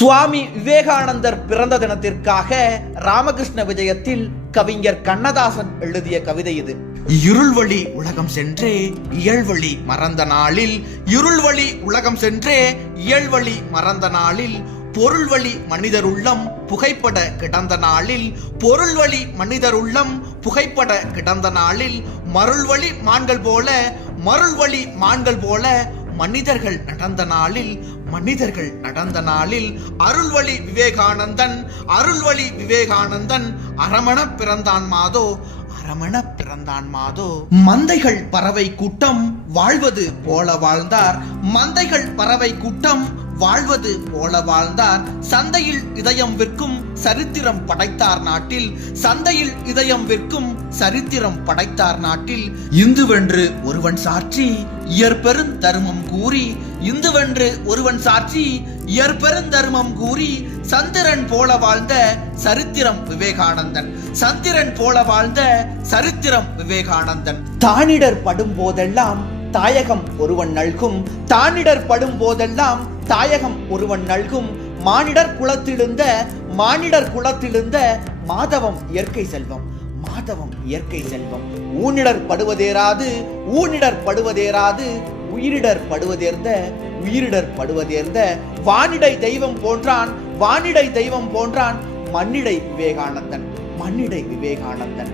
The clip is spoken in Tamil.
சுவாமி விவேகானந்தர் பிறந்த தினத்திற்காக ராமகிருஷ்ண விஜயத்தில் கவிஞர் கண்ணதாசன் எழுதிய கவிதை இது. இருள்வழி உலகம் சென்றே இயல்வழி மறந்த நாளில், இருள்வழி உலகம் சென்றே இயல்வழி மறந்த நாளில், பொருள்வழி மனிதர் உள்ளம் புகைப்பட கிடந்த நாளில், பொருள்வழி மனிதர் உள்ளம் புகைப்பட கிடந்த நாளில், மருள்வழி மான்கள் போல, மருள்வழி மான்கள் போல மனிதர்கள் நடந்த நாளில், மனிதர்கள் நடந்த நாளில், அருள்வழி விவேகானந்தன், அருள்வழி விவேகானந்தன் அரமண பிறந்தான் மாதோ, அரமண பிறந்தான் மாதோ. மந்தைகள் பறவை கூட்டம் வாழ்வது போல வாழ்ந்தார், மந்தைகள் பறவை கூட்டம் வாழ்வது போல வாழ்ந்தார், சந்தையில் இதயம் விற்கும் சரித்திரம் படைத்தார் நாட்டில், சந்தையில் இதயம் விற்கும் சரித்திரம் படைத்தார் நாட்டில், இந்துவென்று ஒருவன் சாட்சி இயற்பெருந் தருமம் கூறி, இந்துவென்று ஒருவன் சாட்சி இயற்பெருந் தருமம் கூறி, சந்திரன் போல வாழ்ந்த சரித்திரம் விவேகானந்தன், சந்திரன் போல வாழ்ந்த சரித்திரம் விவேகானந்தன். தானிடர் படும் போதெல்லாம் தாயகம் ஒருவன் நல்கும், தானிடர் படும் போதெல்லாம் தாயகம் ஒருவன் நல்கும், மானிடர் குலத்திலிருந்த, மானிடர் குலத்திலிருந்த மாதவம் இயற்கை செல்வம், மாதவம் இயற்கை செல்வம். ஊனிடர் படுவதேராது, ஊனிடர் படுவதேராது, உயிரிடர் படுவதேர்ந்த, உயிரிடர் படுவதேர்ந்த, வானிடை தெய்வம் போன்றான், வானிடை தெய்வம் போன்றான் மண்ணிடை விவேகானந்தன், மண்ணிடை விவேகானந்தன்.